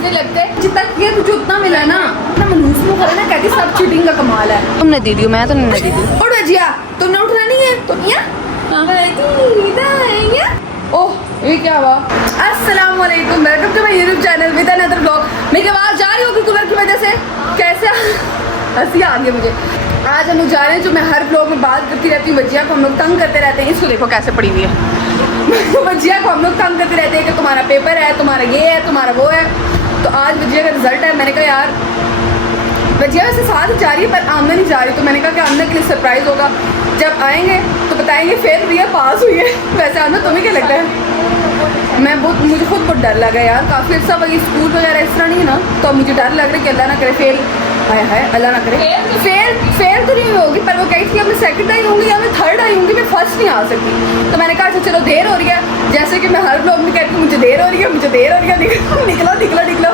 नहीं लगते। जितना किया तुझे उतना मिला ना, इतना मनहूस मुंह करा ना, कहती सब चीटिंग का कमाल है। तुमने दे दी, मैं तो नहीं दी। उठ भजिया, तुमने उठना नहीं है तो क्या? ओह ये क्या हुआ? अस्सलाम वालेकुम, welcome to my YouTube channel with another vlog. मेरी आवाज़ जा रही होगी कूलर की वजह से? कैसे हंसी आ गई मुझे। आज हम लोग जा रहे हैं, जो मैं हर ब्लॉग में बात करती रहती हूँ, भजिया को हम लोग तंग करते रहते हैं। इसको देखो कैसे पड़ी हुई है। भजिया को हम लोग तंग करते रहते हैं कि तुम्हारा पेपर है, तुम्हारा ये है, तुम्हारा वो है। तो आज भजिया का रिजल्ट है। मैंने कहा यार भजिया वैसे साथ जा रही है पर आमना नहीं जा रही, तो मैंने कहा कि आमना के लिए सरप्राइज़ होगा, जब आएंगे तो बताएंगे फेल हुई है पास हुई है। वैसे आमना तुम्हें क्या लगता है? मुझे खुद बहुत डर लगा यार, काफ़ी अच्छा वही स्कूल वगैरह इस तरह नहीं है ना, तो मुझे डर लग रहा है कि अल्लाह ना करे फेल। है अल्लाह ना करे फेल तो नहीं होगी, पर वो कही थी अब मैं सेकंड आई होंगी या मैं थर्ड आई होंगी, मैं फर्स्ट नहीं आ सकती। तो मैंने कहा अच्छा चलो देर हो रही है, जैसे कि मैं हर ब्लॉग में कहती हूँ मुझे देर हो रही है, मुझे देर हो रही है, निकलो निकलो निकलो,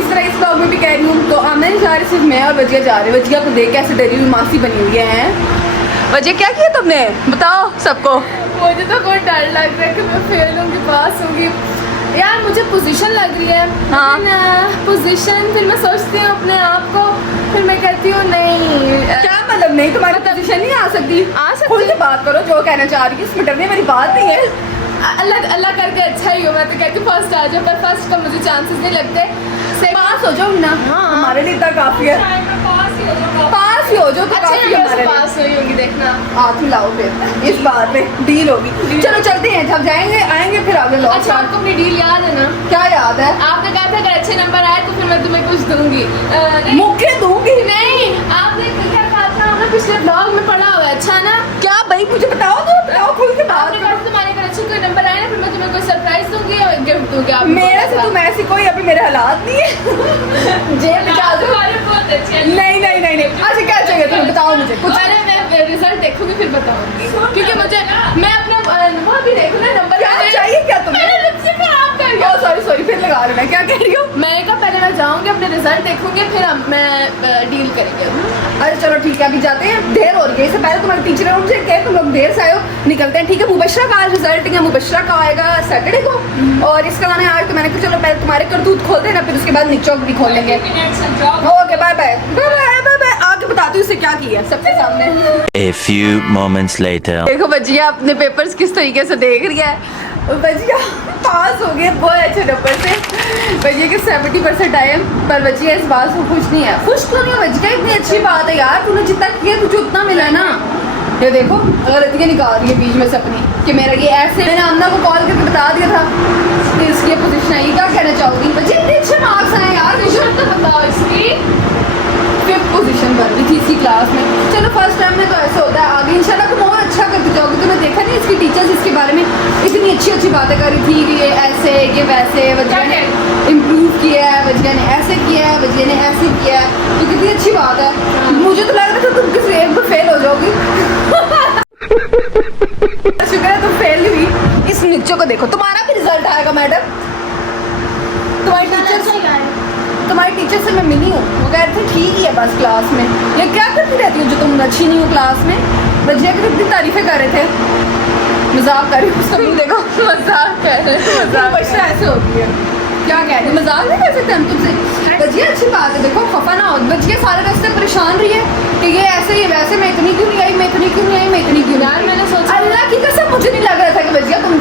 इस तरह इस ब्लॉग में भी कह रही हूँ। तो आमना नहीं जा रही, सिर्फ मैं और वजिया जा रहे हैं। वजिया को देख कैसे डरी हुई मासी बनी हुई है। वजिया क्या किया तुमने, बताओ सबको। मुझे तो बहुत डर लग रहा है कि मैं फेल होंगी पास होंगी यार, मुझे पोजीशन लग रही है। हाँ पोजीशन, फिर मैं सोचती हूँ अपने आप को, फिर मैं कहती हूँ नहीं। क्या मतलब नहीं, तुम्हारी पोजीशन नहीं आ सकती? खुल के बात करो, जो कहना चाह रही है, इसमें डरने वाली बात नहीं है। अल्लाह करके अच्छा ही हो, मैं तो कहती हूँ फर्स्ट आ जाओ, पर फर्स्ट का मुझे चांसेस नहीं लगते। पास हो जाओ ना, हमारे लिए इतना काफ़ी है। पास ही हो जाओ तो काफ़ी है हमारे लिए। पास हुई होगी देखना, हाथ मिलाओ फिर इस बात में डील होगी। चलो चलते हैं, जब जाएंगे आएंगे फिर आगे लोग। अच्छा आपको अपनी डील याद है ना? क्या याद है? आपने कहा था अगर अच्छे नंबर आए तो फिर मैं तुम्हें कुछ दूंगी। मुक्के दूंगी? नहीं, आपने क्या कहा था? हमने पिछले ब्लॉग में पढ़ा हुआ है। अच्छा ना? क्या भाई मुझे बताओ तो, बताओ खुल के बात करो। तुम्हारे अगर अच्छे कोई नंबर आए ना, फिर मैं तुम्हें कोई सरप्राइज दूंगी या गिफ्ट दूंगी। मेरे से तुम ऐसी कोई अभी मेरे हालात नहीं है। जेब निकाल दो। नहीं नहीं नहीं नहीं, अच्छा क्या चाहिए तुम्हें, बताओ मुझे कुछ। अरे मैं रिजल्ट देखूंगी फिर बताऊंगी, क्योंकि मुझे मैं अपना वो भी देखूँ ना नंबर। क्या चाहिए क्या तुम्हें? सॉरी फिर लगा रही मैं, क्या कह रही हूँ? मैं कहा पहले मैं जाऊंगी अपने रिजल्ट देखूंगी, फिर मैं डील करेंगे। अरे चलो ठीक है, अभी जाते हैं, देर हो रही है। इससे पहले तुम्हारे टीचर ने मुझे कहा तुम लोग देर से आए हो, निकलते हैं। ठीक है, मुबशरा का आज रिजल्ट है, मुबशरा का आएगा सैटरडे को, और इसका आना है आज। तो मैंने कहा चलो पहले तुम्हारे करतूत खोलते हैं ना, फिर उसके बाद निचोक भी खोल लेंगे। Okay bye bye bye bye bye. आगे बताती हूँ उससे क्या किया सबके सामने। A few moments later. देखो भजिया अपने पेपर्स किस तरीके से देख रही है। भजिया पास हो गए बहुत अच्छे नंबर से, भजिया के 70% आए, पर भजिया इस बात से खुश नहीं है। खुश क्यों नहीं है भजिया? इतनी अच्छी बात है यार, तूने जितना किया तुझे उतना मिला ना। ये देखो गलतियाँ निकाल रही है बीच में से अपनी, कि मेरा ये ऐसे। मैंने आमना को कॉल करके बता दिया था कि इसकी पोजीशन आई। क्या कहना चाहोगी? भजिया इतने अच्छे मार्क्स आए यार, पोजीशन तो बताओ इसकी। 5th पोजीशन पर भी थी इसी क्लास में। चलो फर्स्ट टाइम में तो ऐसा होता है, आगे इंशाल्लाह तुम और अच्छा करते जाओगे। तुमने देखा नहीं इसकी टीचर्स इसके बारे में इतनी अच्छी अच्छी बातें कर रही थी कि ये ऐसे ये वैसे, वजिया ने इम्प्रूव किया है, वजिया ने ऐसे किया है, वजिया ने ऐसे किया है, तो कितनी अच्छी बात है। मुझे तो लग रहा था तुम किसी एक पर फेल हो जाओगी। शुक्र है तुम फेल हुई। इस निच्चों को देखो, तुम्हारा भी रिजल्ट आएगा मैडम। तुम्हारी टीचर से मैं मिली हूँ, वो कह रहे थे ठीक ही है बस क्लास में। ये क्या करती रहती हो जो तुम अच्छी नहीं हो क्लास में? भजिया की कितनी तारीफें कर रहे थे। मजाक कर रही हूँ, सब देखो मजाक कर रहे हैं। मजाक ऐसे होती है, क्या कह रही है, मजाक नहीं कर सकते हम तुमसे। भजिया अच्छी बात है, देखो खफा ना हो। भजिया सारे रास्ते परेशान रही है कि ये ऐसे ये वैसे, मैं इतनी क्यों नहीं आई, मैं इतनी क्यों नहीं आई, मैं इतनी क्यों नहीं आई। मैंने सोचा अल्लाह की कसम मुझे नहीं लग रहा था कि भजिया तुम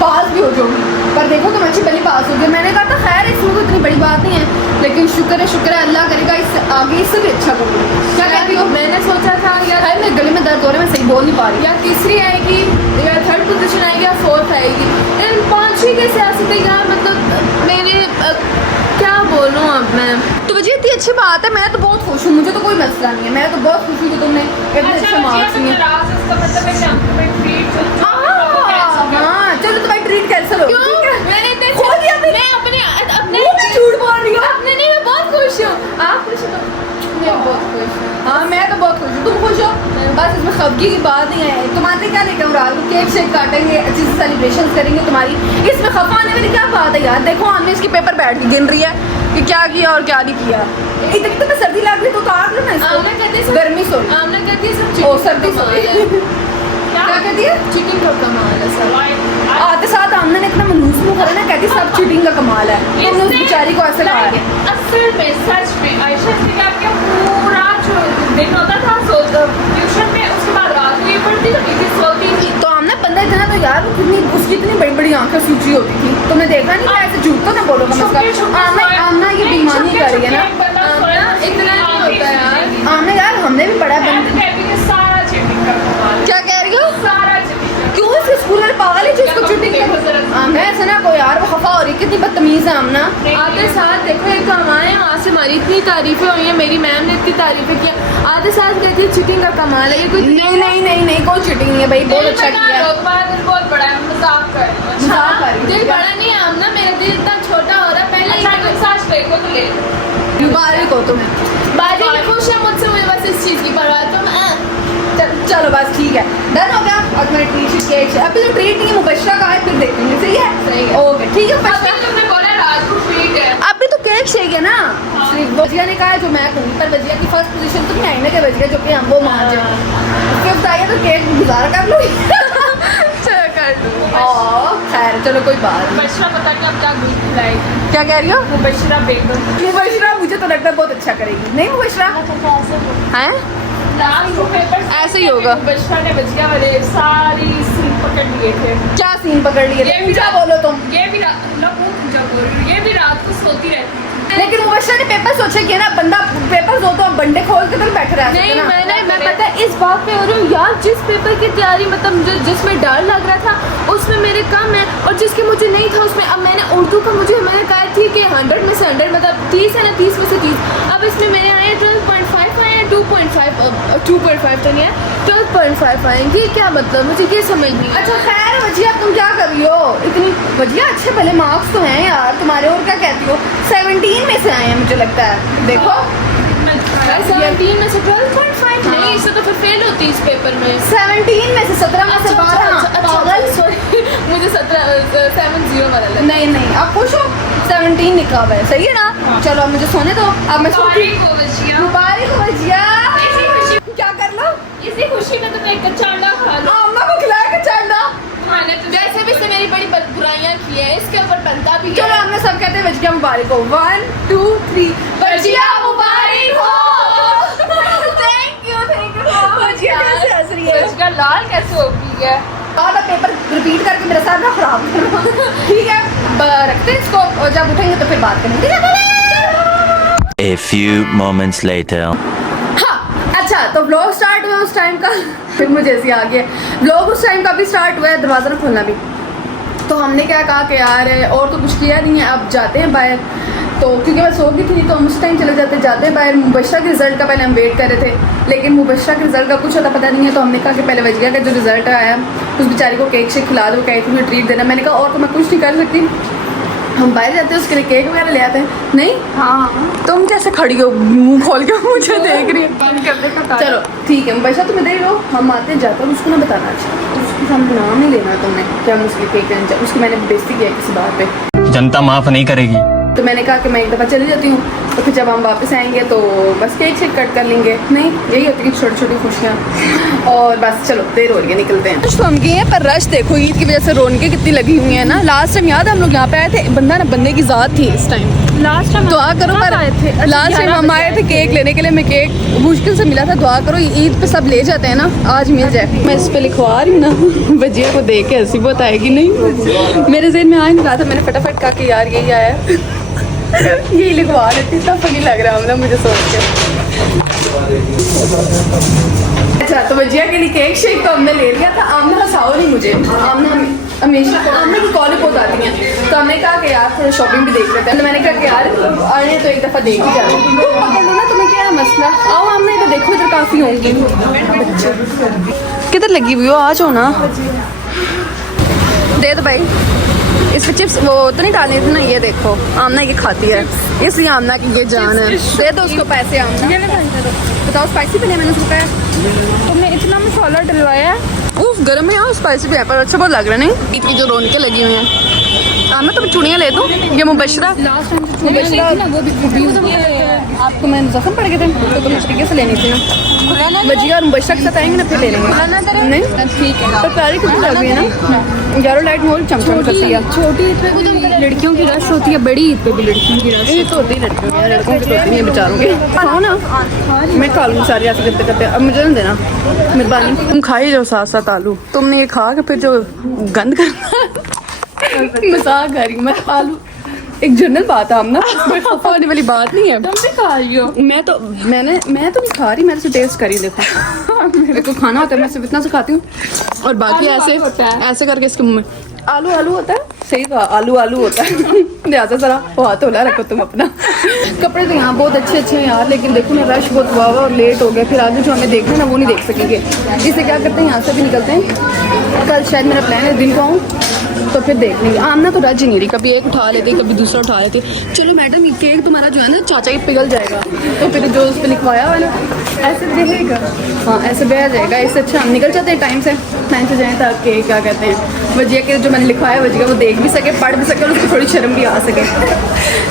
पास भी हो जाओगी, पर देखो तुम अच्छी भली पास हो गई। मैंने कहा था खैर इसमें कोई इतनी बड़ी बात नहीं है, लेकिन शुक्र है अल्लाह करेगा इस आगे इससे भी अच्छा करूँगी। क्या कहती हो? मैंने सोचा था यार मेरे गले में दर्द हो रहा है, मैं सही बोल नहीं पा रही। या तीसरी आएगी या 3rd पोजीशन आएगी या 4th आएगी, इन 5-6 के सियासत यार, मतलब मेरे क्या बोलूँ अब मैं। तो वजह इतनी अच्छी बात है, मैं तो बहुत खुश हूँ, मुझे तो कोई मसला नहीं है, मैं तो बहुत खुश हूँ कि तुमने इतने अच्छे मार्क्स लिए। हाँ चलो तुम्हारी ट्रीट कैंसिल हो। झूठ बोल रही हो? अपने नहीं, मैं बहुत खुश हूँ। आप खुश हो? मैं बहुत खुश हूँ। हाँ मैं तो बहुत खुश हूँ, तुम खुश हो? बस इसमें खफगी की बात नहीं है। तुम्हारे क्या लेकर रात को केक शेक काटेंगे, अच्छी से सेलिब्रेशन करेंगे तुम्हारी। इसमें खफा आने वाली क्या बात है यार? देखो हमने इसकी पेपर बैठ के गिन रही है कि क्या किया और क्या नहीं किया। इतनी तो सर्दी लग रही तो काट लो ना इसको। गर्मी सो सर्दी सो क्या कहती है? चिकन का कमाल है सर। आते साथ आमना ने इतना मनहूस मुंह करा ना, कहती सब सब चीटिंग का कमाल है। तुमने उस बेचारी को ऐसे कहा है। असल में सच में आयशा से क्या किया, पूरा जो दिन होता था ट्यूशन में, उसके बाद रात को ये पढ़ती तो थी, सोती थी। तो आमना बंदा इतना तो यार वो कितनी उसकी इतनी बड़ी बड़ी आंखें सूजी होती थी। तुमने देखा नहीं क्या? ऐसे झूठ तो ना बोलो कम से कम। आमना ये बेईमानी कर रही है ना। इतना नहीं होता यार। आमना यार हमने भी पढ़ा है। सारा चीटिंग का कमाल, क्या कह रही हो? सारा चीटिंग। क्यों इसके स्कूल वाले पागल है जो इसको चीटिंग कर? आमना ऐसा ना को यार, वो खफा हो रही है, कितनी बदतमीज है आमना। आधे साथ देखो, एक तो हमारे यहाँ से हमारी इतनी तारीफें हुई हैं, मेरी मैम ने इतनी तारीफें की। आधे साथ कहती है चीटिंग का कमाल है। ये कोई नहीं कोई चीटिंग नहीं है भाई, बहुत अच्छा किया। दिल बहुत बड़ा है, मजाक कर रही हूँ। मजाक कर रही दिल हूँ। बड़ा नहीं है आमना, मेरा दिल इतना छोटा हो रहा है। पहले अच्छा तुम सास देखो तो ले लो। मुबारक हो तुम्हें। बाजी भी खुश है मुझसे, मुझे बस इस चीज़ की परवाह। तुम चलो बस ठीक है, डन हो गया। और मेरे ट्रीट केक अभी जो ट्रीट नहीं मुबशरा का है, फिर देखेंगे। सही है ओके ठीक है। अभी तुमने बोला रात को ट्रीट है। अभी तो केक शेक है ना। वजिया ने कहा है जो मैं कहूँ, पर वजिया की फर्स्ट पोजीशन तो नहीं आई ना कि वजिया जो कि हम वो मान जाए। फिफ्थ आई है तो केक गुजारा कर लो। चलो कर दो। खैर चलो कोई बात नहीं। मुबशरा पता नहीं अब क्या दूध खिलाएगी। क्या कह रही हो? मुबशरा बेगम मुबशरा मुझे तो लगता है बहुत अच्छा करेगी। नहीं मुबशरा है लास्ट को पेपर ऐसे ही होगा। मुबशरा ने बजिया वाले सारी सीन पकड़ लिए थे। क्या सीन पकड़ लिए? ये भी क्या बोलो तुम? ये भी ये भी रात को सोती रहती थी। लेकिन मुबशरा ने पेपर सोचे कि ना बंदा पेपर दो तो अब बंडे खोल के तो बैठ रहा है नहीं ना। मैं पता है इस बात पे हो रही हूँ यार, जिस पेपर की तैयारी मतलब जो जिसमें डर लग रहा था उसमें मेरे कम है, और जिसके मुझे नहीं था उसमें अब मैंने उर्दू का मैंने कहा ठीक है 100 में से 100 मतलब 30 है ना, 30 में से 30। अब इसमें मेरे आए 12.5 आए हैं, 2.5 तो नहीं है, 12.5 आएंगे। क्या मतलब मुझे ये समझ नहीं। अच्छा खैर वजिया तुम क्या कर रही हो? इतनी वजिया अच्छे भले मार्क्स तो हैं यार तुम्हारे, और क्या कहती हो? 17 में से आए हैं मुझे लगता है। देखो 17 में से 12.5 हाँ। नहीं, इससे तो फिर फेल होती इस पेपर में। 17 में से 17 में से 12 पागल। सॉरी मुझे 70 वाला लगा। नहीं आप खुश हो? 17 निकला हुआ है, सही है ना? चलो अब मुझे सोने दो। अब मैं सोती मुबारक हो वजिया। इसी खुशी क्या कर लो? इसी खुशी में तुम एक कच्चा अंडा खा लो। अम्मा को खिलाया के चांदा। खाने तो वैसे भी इसने मेरी बड़ी बुराइयां की हैं, इसके ऊपर बनता भी है। चलो हमने सब कहते हैं वजिया मुबारक हो। 1 2 3 वजिया मुबारक हो। थैंक यू वजिया कैसे हंस रही है? इसका लाल कैसे हो गई है? और पेपर रिपीट करके मेरा सर ना खराब करना। ठीक है अब रखते हैं इसको, और जब उठेंगे तो फिर बात करेंगे। A few moments later. हाँ अच्छा तो व्लॉग स्टार्ट हुआ उस टाइम का। फिर मुझे ऐसे आ गया व्लॉग उस टाइम का भी स्टार्ट हुआ है, दरवाज़ा ना खोलना भी। तो हमने क्या कहा कि यार और तो कुछ किया नहीं है, अब जाते हैं बाहर। तो क्योंकि मैं सो गई थी तो हम उस टाइम चले जाते हैं बाहर। मुबशरा के रिज़ल्ट का पहले हम वेट कर रहे थे, लेकिन मुबशरा के रिज़ल्ट का कुछ होता पता नहीं है। तो हमने कहा कि पहले वजिया का जो रिज़ल्ट आया उस बेचारी को केक शेक खिला दो, कहीं तुम्हें ट्रीट देना। मैंने कहा और तो मैं कुछ नहीं कर सकती, हम बाहर जाते हैं उसके लिए केक वगैरह ले आते हैं। नहीं हाँ तुम कैसे खड़ी हो मुंह खोल के मुझे देख रही हो? चलो ठीक है मुबशरा तुम्हें दे लो, हम आते हैं जाते हैं। उसको ना बताना अच्छा, उसके सामने नाम नहीं लेना तुमने क्या हम उसके केक लेने जाए। उसकी मैंने बेइज्जती किया किसी बात पे, जनता माफ नहीं करेगी। तो मैंने कहा कि मैं एक दफ़ा चली जाती हूँ, तो फिर जब हम वापस आएंगे तो बस केक शेक कट कर लेंगे। नहीं यही होती है छोटी छोटी खुशियाँ। और बस चलो देर हो रही है, निकलते हैं। तो हम गए हैं पर रश देखो ईद की वजह से रौनकें कितनी लगी हुई हैं ना। लास्ट टाइम याद है हम लोग यहाँ पे आए थे, बंदा ना बंदे की ज़ात थी इस टाइम। लास्ट टाइम दुआ करो पर लास्ट टाइम हम आए थे केक लेने के लिए, मैं केक मुश्किल से मिला था। दुआ करो ईद पे सब ले जाते हैं ना, आज मिल जाए। मैं इस पे लिखवा रही हूँ ना, बजिया को देख के हंसी बहुत आएगी। नहीं मेरे जहन में आ नहीं रहा था, मैंने फटाफट कहा कि यार यही आया यही लिखवा लेती। इतना फनी लग रहा है मतलब मुझे सोच के। अच्छा तो बजिया के लिए केक शेक तो हमने ले लिया था। आमना हंसाओ नहीं मुझे, आमना हमेशा आमना की कॉलेज बहुत आती हैं। तो हमने कहा कि यार थोड़ा शॉपिंग भी देख लेते हैं। तो मैंने कहा कि यार आए तो एक दफ़ा देख ही जाते हैं। पकड़ लो ना, तुम्हें क्या है मसला? आओ हमने इधर देखो, इधर काफ़ी होंगी। किधर लगी हुई हो? आ जाओ ना, दे दो भाई। इसमें चिप्स वो तो नहीं डालने थे ना, ये देखो आमना ये खाती है इसलिए आमना की ये जान है। दे दो उसको पैसे आमना। बताओ स्पाइसी बने? मैंने उसको कहा तुमने इतना मसाला डलवाया है। उफ गर्म है और स्पाइसी भी है, पर अच्छा बहुत लग रहा है। नहीं ईद की जो रौनकें लगी हुई हैं मैं तुम्हें चूड़ियाँ ले दूँ, ये मुबशरा आपको मैं जख्म पड़ गए थे तो तुम इस तरीके से लेनी थी ना। बजिया और मुबशरा के साथ आएंगे ना फिर ले लेंगे। नहीं ठीक है, तो प्यारी कितनी लग रही है ना, यारो लाइट मोर चमचम करती है। छोटी ईद पे तो लड़कियों की रश होती है, बड़ी ईद पे भी लड़कियों की रश ये तो होती है, लड़कियों की, लड़कों की तो होती है बेचारों की। खाओ ना, मैं खा लूँ सारी ऐसे करते करते, अब मुझे ना देना मेहरबानी। तुम खाई जाओ साथ साथ आलू, तुमने ये खा के फिर जो गंद करना मजाक कर रही हूँ, मैं खा लूँ। एक जनरल बात है, हम ना कोई खफा होने वाली बात नहीं है। तुम भी खा रही हो? मैं तो नहीं खा रही, मैंने टेस्ट करी देखो। मेरे को खाना होता है, मैं सिर्फ इतना से खाती हूँ और बाकी ऐसे करके इसके मुंह में आलू होता है। सही तो आलू होता है। लिहाजा जरा हाथ होला रखो तुम अपना। कपड़े तो यहाँ बहुत अच्छे हैं यार, लेकिन देखो ना रश बहुत हुआ हुआ और लेट हो गया, फिर आगे जो हमें देखना है ना वो नहीं देख सकेंगे। इससे क्या करते हैं, यहाँ से भी निकलते हैं। कल शायद मेरा प्लान है दिन को आऊँ तो फिर देख लेंगे। आमना तो रज ही नहीं रही, कभी एक उठा लेते कभी दूसरा उठा लेते। चलो मैडम ये केक तुम्हारा जो है ना चाचा ही पिघल जाएगा, तो फिर जो उस पर लिखवाया हुआ ना ऐसे रहेगा, हाँ ऐसे बह जाएगा। इससे अच्छा हम निकल जाते हैं टाइम से जाएँ ताकि क्या कहते हैं वजिया के जो मैंने लिखवाया वजिया वो देख भी सके, पढ़ भी सके और उसको थोड़ी शर्म भी आ सके।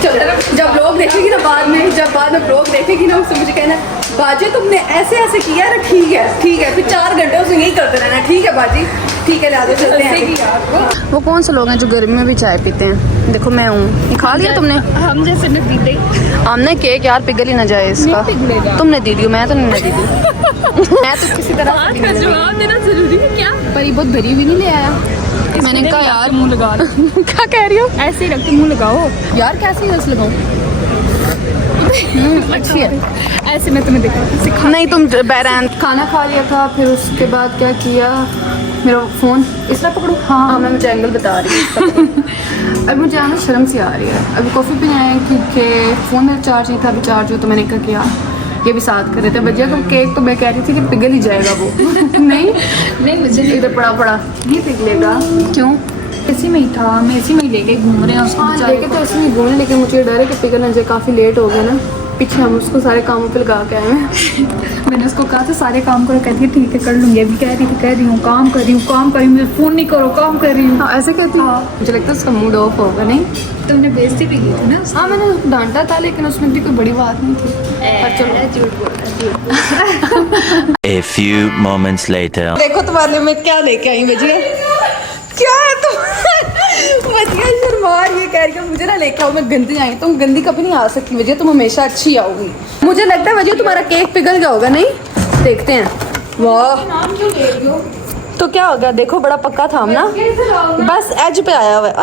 चलो जब लोग देखेगी ना बाद में, जब बाद में लोग देखेगी ना उससे मुझे कहना बाजी तुमने ऐसे किया ना, ठीक है फिर 4 घंटे उसने यही करते रहना, ठीक है बाजी ठीक है लिहाजा चलते हैं। वो कौन से लोग हैं जो गर्मी में भी चाय पीते हैं? देखो मैं हूँ, खा लिया तुमने? हम जैसे न पीते। हमने केक यार पिघल ही ना जाए इसका, तुमने दी मैं तो नहीं दी मैं तो किसी तरह का जवाब देना जरूरी है क्या? पर ये बहुत भरी हुई नहीं ले आया। मैंने कहा यार मुंह लगा लो। क्या कह रही हो? ऐसे ही रख के मुंह लगाओ यार, कैसी रस लगाऊं? अच्छी है ऐसे। मैं तुम्हें दिखा नहीं, तुम बैरान खाना खा लिया था, फिर उसके बाद क्या किया, मेरा फ़ोन इस तरह पकड़ो। हाँ मैं मुझे एंगल बता रही हूँ। अब मुझे आना शर्म सी आ रही है। अभी कॉफ़ी पीने आए क्योंकि फ़ोन मेरा चार्ज नहीं था, अभी चार्ज हो तो मैंने कहा किया ये भी साथ कर रहे थे। बजिया तो केक तो मैं कह रही थी कि पिघल ही जाएगा वो। नहीं मुझे इधर पड़ा ये पिघलेगा क्यों? इसी में ही था, हम इसी में ही लेके घूम रहे हैं उसको। हाँ लेके तो इसी में घूमने, लेकिन मुझे डर है कि पिघल ना जाए, काफ़ी लेट हो गया ना, पीछे हम उसको सारे कामों पे लगा के आए हैं। मैंने उसको कहा था सारे काम करो, कहती है ठीक है कर लूँगी। अभी कह रही हूँ काम कर रही हूँ, मुझे फ़ोन नहीं करो, काम कर रही हूँ। हाँ ऐसे कहती हूँ। मुझे लगता है उसका मूड ऑफ होगा। नहीं तुमने बेइज्जती भी की थी ना? हाँ मैंने उसको डांटा था, लेकिन उसमें भी कोई बड़ी बात नहीं थी। पर चलो झूठ बोल। A few moments later. देखो तुम्हारे लिए मैं क्या लेके आई बजिया। क्या है तुम? बजिया शर्मार ये कह रही है मुझे ना लेके आओ, मैं गंदी आई। तुम गंदी कभी नहीं आ सकती बजिया, तुम हमेशा अच्छी आओगी। मुझे लगता है बजिया तुम्हारा केक पिघल गया होगा। नहीं देखते हैं। वाह तो क्या हो गया, देखो बड़ा पक्का था हम ना, बस एज पे आया हुआ है,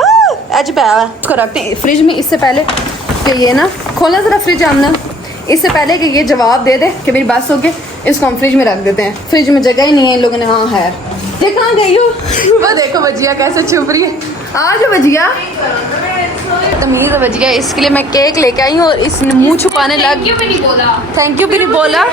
एज पे आया हुआ है। उसको रखते हैं फ्रिज में। इससे पहले कि ये ना खोलना ज़रा फ्रिज हमने, इससे पहले कि ये जवाब दे दे कि मेरी बात हो गई, इसको हम फ्रिज में रख देते हैं। फ्रिज में जगह ही नहीं है इन लोगों ने। हाँ है, ये कहाँ गई हो? वो देखो बजिया कैसे छुप रही है। आज बजिया तमीज़ है बजिया, इसके लिए मैं केक लेके आई हूँ और इसने मुंह छुपाने लग। थैंक यू भी नहीं बोला। थैंक यू भी नहीं बोला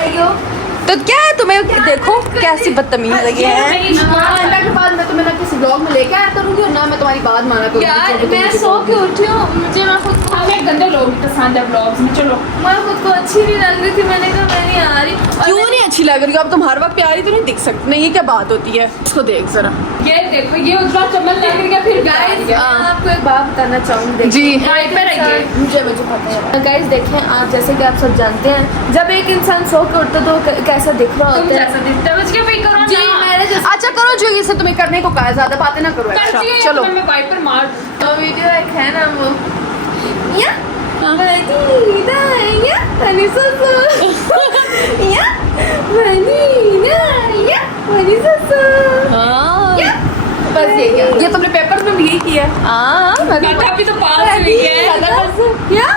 तो क्या है तुम्हें? देखो कैसी बदतमीज लगी है। अल्लाह के बाद मैं तुम्हें ना किसी ब्लॉग में लेके आया करूँगी और ना मैं तुम्हारी बात माना करूँगी। यार मैं सो के उठी हूँ, मुझे ना खुद को हमें गंदे लोग पसंद है ब्लॉग्स में। चलो मैं खुद को अच्छी नहीं लग रही थी, मैंने कहा मैं नहीं आ रही। क्यों नहीं अच्छी लग रही हो? अब तुम हर वक्त प्यारी तो नहीं दिख सकती। नहीं ये क्या बात होती है? इसको देख जरा, ये देखो ये उजला चमन लग रही है। फिर गाइस मैं आपको एक बात बताना चाहूँगी। जी राइट में रहिए। मुझे पता है गाइस, देखें आप जैसे कि आप सब जानते हैं जब एक इंसान सो के उठता तो कैसा दिख रहा होता है। जैसा दिखता है मुझे भी करो जी ना। मैंने जैसे अच्छा करो जो इसे तुम्हें करने को कहा, ज्यादा बातें ना करो। अच्छा चलो मैं वाइपर मार। तो वीडियो एक है ना वो या वनीना या अनिसा या वनीना या अनिसा या बस ये तुमने पेपर में भी यही किया। हाँ बैठा भी तो पास हुई है। या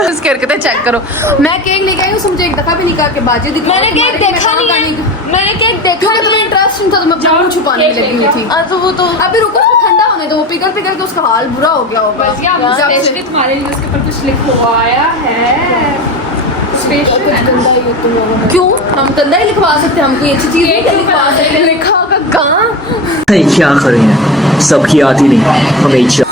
इसके हरकतें चेक करो। मैं केक लेके आई हूँ, मुझे एक दफा भी नहीं कहा कि बाजी दिखाओ। मैंने केक देखा नहीं है, मैंने केक देखा क्योंकि तुम्हें इंटरेस्ट नहीं था, तुम अपना मुंह छुपाने में लगी हुई थी। तो वो तो अभी रुको उसको ठंडा होने दो, वो पिघल पिघल के उसका हाल बुरा हो गया होगा। बस यार स्पेशली तुम्हारे लिए उसके ऊपर कुछ लिखवाया है। स्पेशल गंदा ही तुम लोगों ने। क्यों? हम गंदा ही लिखवा सकते हैं, हम कोई अच्छी चीज नहीं लिखवा सकते। लिखा होगा गां। क्या करें, सबकी आती नहीं हमेशा।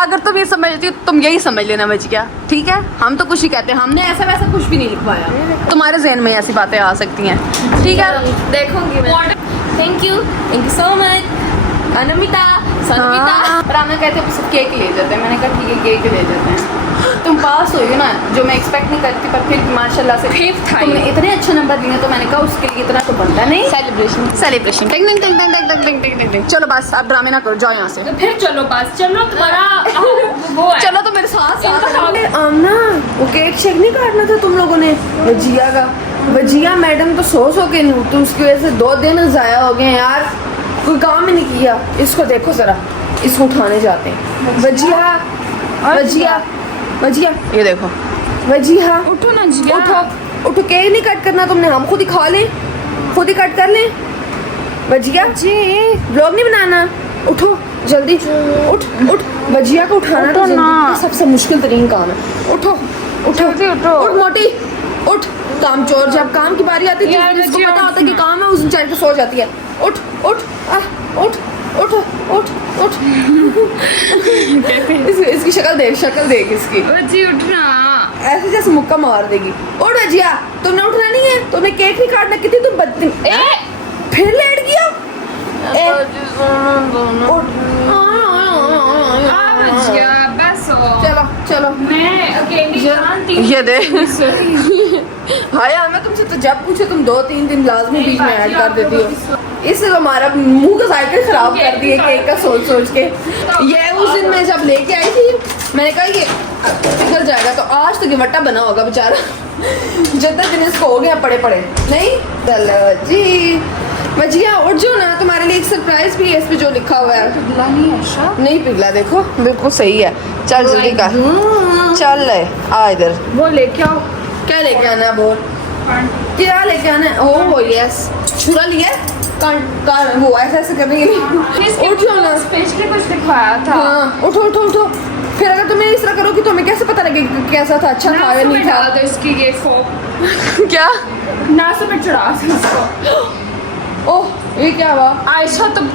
अगर तुम ये समझती हो तुम यही समझ लेना बच गया, ठीक है? हम तो कुछ ही कहते हैं, हमने ऐसा वैसा कुछ भी नहीं लिखवाया। तुम्हारे ज़हन में ऐसी बातें आ सकती हैं, ठीक है? देखूंगी मैं। Thank you so much. Anmita Sanmita. Rana कहते हैं सब केक ले जाते हैं, मैंने कहा ठीक है केक ले जाते हैं। तुम पास हो ना, जो मैं एक्सपेक्ट नहीं करती, पर फिर माशाल्लाह से Fifth आई। तुमने इतने अच्छे नंबर दिए, तो मैंने कहा उसके लिए इतना तो बनता नहीं। सेलिब्रेशन टिंग टिंग टिंग टिंग टिंग टिंग टिंग टिंग टिंग। चलो बस आप ड्रामे ना करो, जाओ यहाँ से। तो फिर चलो बस, चलो तुम्हारा वो है। चलो तो मेरे साथ साथ। आमना, वो केक शेक नहीं काटना था तुम लोगों ने वजिया का। वजिया मैडम तो सो के नहीं उठती, उसकी वजह से 2 दिन जाया हो गए यार, कोई काम ही नहीं किया। इसको देखो जरा, इसको उठाने जाते हैं। वजिया वजिया वजिया, ये देखो वजिया, उठो ना जिया। उठो उठो, केक नहीं कट करना तुमने, हम खुद ही खा लें, खुद ही कट कर लें। वजिया जी ब्लॉग नहीं बनाना, उठो जल्दी, उठ उठ। वजिया को उठाना तो जिंदगी का सबसे मुश्किल तरीन काम है। उठो उठो जल्दी उठो। उठ मोटी उठ। काम चोर, जब काम की बारी आती है यार, जिसको वजिया पता होता है कि काम है, उस बेचारी को सो जाती है। उठ उठ उठ उठ उठ उठ। इसकी शक्ल देख इसकी, जी उठना। ऐसे जैसे मुक्का मार देगी। उठ वजिया, तुमने उठना नहीं है, तुम्हें केक नहीं काटना, कितनी तुम बदतमीज। फिर लेट गया। जिया बस हो। चलो चलो, मैं अकेली जानती हूँ। ये दे। हाँ यार, मैं तुमसे तो जब पूछे तुम 2-3 दिन लाजमी बीच में ऐड कर देती हो। इससे तो हमारा मुंह का साइकिल खराब कर दिए केक का सोच के। ये उस दिन मैं जब लेके आई थी, मैंने कहा ये पिघल जाएगा, तो आज तो गिवट्टा बना होगा बेचारा। जितना दिन इसको हो गया पड़े नहीं। चलो जी वजिया उठ जाओ ना, तुम्हारे लिए एक सरप्राइज भी है इस पे जो लिखा हुआ है। पिघला नहीं है शा। नहीं पिघला, देखो बिल्कुल सही है। चल जल्दी कर, चल ले आ इधर। वो लेके आओ। क्या लेके आना है बोल, क्या लेके आना है? ओ यस, छुरा लिया वो ऐसे करने के लिए। उठ जाओ ना, स्पेशली कुछ लिखवाया था। हाँ उठो उठो उठो। फिर अगर तुम्हें इस तरह करो कि तुम्हें कैसे पता लगेगा कैसा था, अच्छा था या नहीं था? डाल दो इसकी ये फोक। क्या नासों पे चढ़ा दो इसको। ओह ये क्या हुआ? आयशा तुम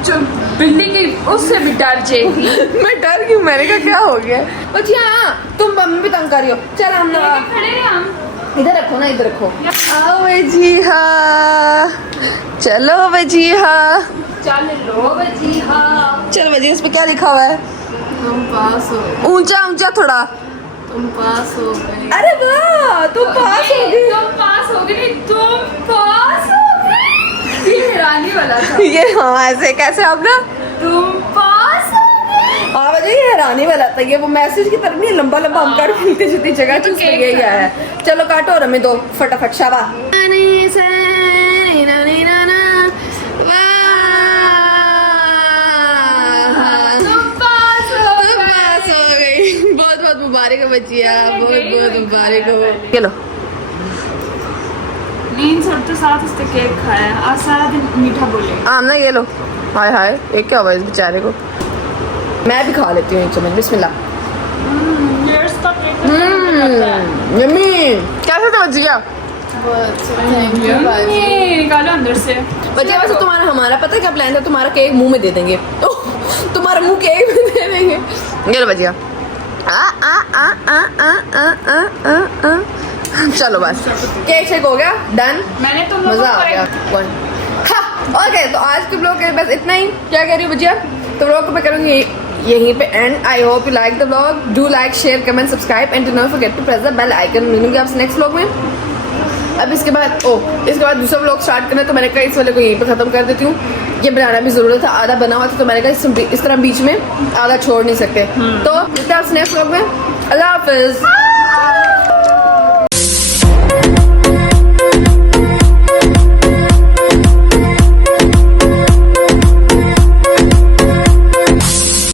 बिल्ली की उससे भी डर जाएगी। मैं डर गई, मैंने कहा क्या हो गया? बच्ची हाँ, तुम मम्मी भी तंग कर रही हो। चल हम ना खड़े हैं हम। इधर रखो ना, इधर रखो। आओ जी हाँ, चलो जी हाँ, चल लो बची हाँ। चल बजी। उस पे क्या लिखा हुआ है? तुम पास हो, ऊंचा ऊंचा थोड़ा। तुम पास हो गए। अरे वाह, तुम पास हो गई। तुम पास हो गए। तुम पास हो गए। ये हैरानी वाला था। ये हाँ ऐसे कैसे आप ना, तुम पास हो गए। हाँ मुझे ये हैरानी वाला था। ये वो मैसेज की तरफ नहीं, लंबा लंबा हम कर मिलते जितनी जगह तो चीज केक यही आया है। चलो काटो और हमें दो फटाफट। शाबा तुम पास हो गए। बहुत बहुत मुबारक हो बच्चिया, बहुत बहुत मुबारक हो। चलो नींद से उठते साथ उसने केक खाया। आज सारा दिन मीठा बोले। आमना ये लो। हाय हाय, ये क्या हुआ इस बेचारे को? मैं भी खा लेती हूँ एक चम्मच। बिस्मिल्लाह। यम्मी, कैसे था बच्चिया? निकालो अंदर से। बच्चिया वैसे तुम्हारा हमारा पता है क्या प्लान था? तुम्हारा केक मुंह में दे देंगे। तो तुम्हारा मुंह केक में दे देंगे। ये लो बच्चिया। चलो बस केक शेक हो गया, डन। मैंने तुम लोगों मजा आ को गया। ओके तो आज के ब्लॉग के बस इतना ही। क्या कह रही हो बच्चिया? तो ब्लॉग को मैं करूँगी यहीं पे end. I hope you like the blog. Do like, share, comment, subscribe and do not forget to press the bell icon. मिलूंगी आपसे नेक्स्ट ब्लॉग में। अब इसके बाद इसके बाद दूसरा ब्लॉग स्टार्ट करना, तो मैंने कहा इस वाले को यहीं पे खत्म कर देती हूँ। ये बनाना भी जरूरत था, आधा बना हुआ था, तो मैंने कहा इस तरह बीच में आधा छोड़ नहीं सकते। तो मिलते हैं नेक्स्ट ब्लॉग में। अल्लाह हाफिज।